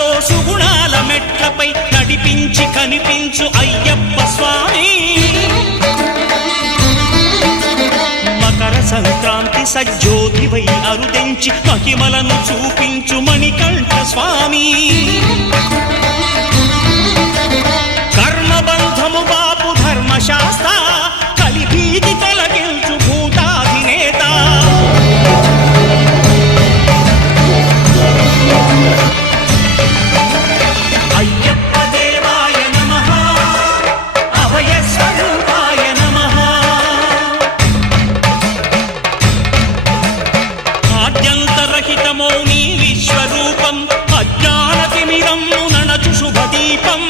సుఖాలతో సుగుణాల మెట్లపై నడిపించి కనిపించు అయ్యప్ప స్వామి. మకర సంక్రాంతి సజ్జోతివై అరుదెంచి మహిమలను చూపించు మణికంఠ స్వామి. కర్మబంధము బాపు ధర్మశాస్త్ర కలిభీతి తొలగించు భూతాధినేత. అయ్యప్ప దేవాయ నమః, అభయ స్వరూపాయ నమః. ఆద్యంతరహితమో నీ విశ్వరూపం, అజ్ఞానతిమిరము నణచు శుభదీపం.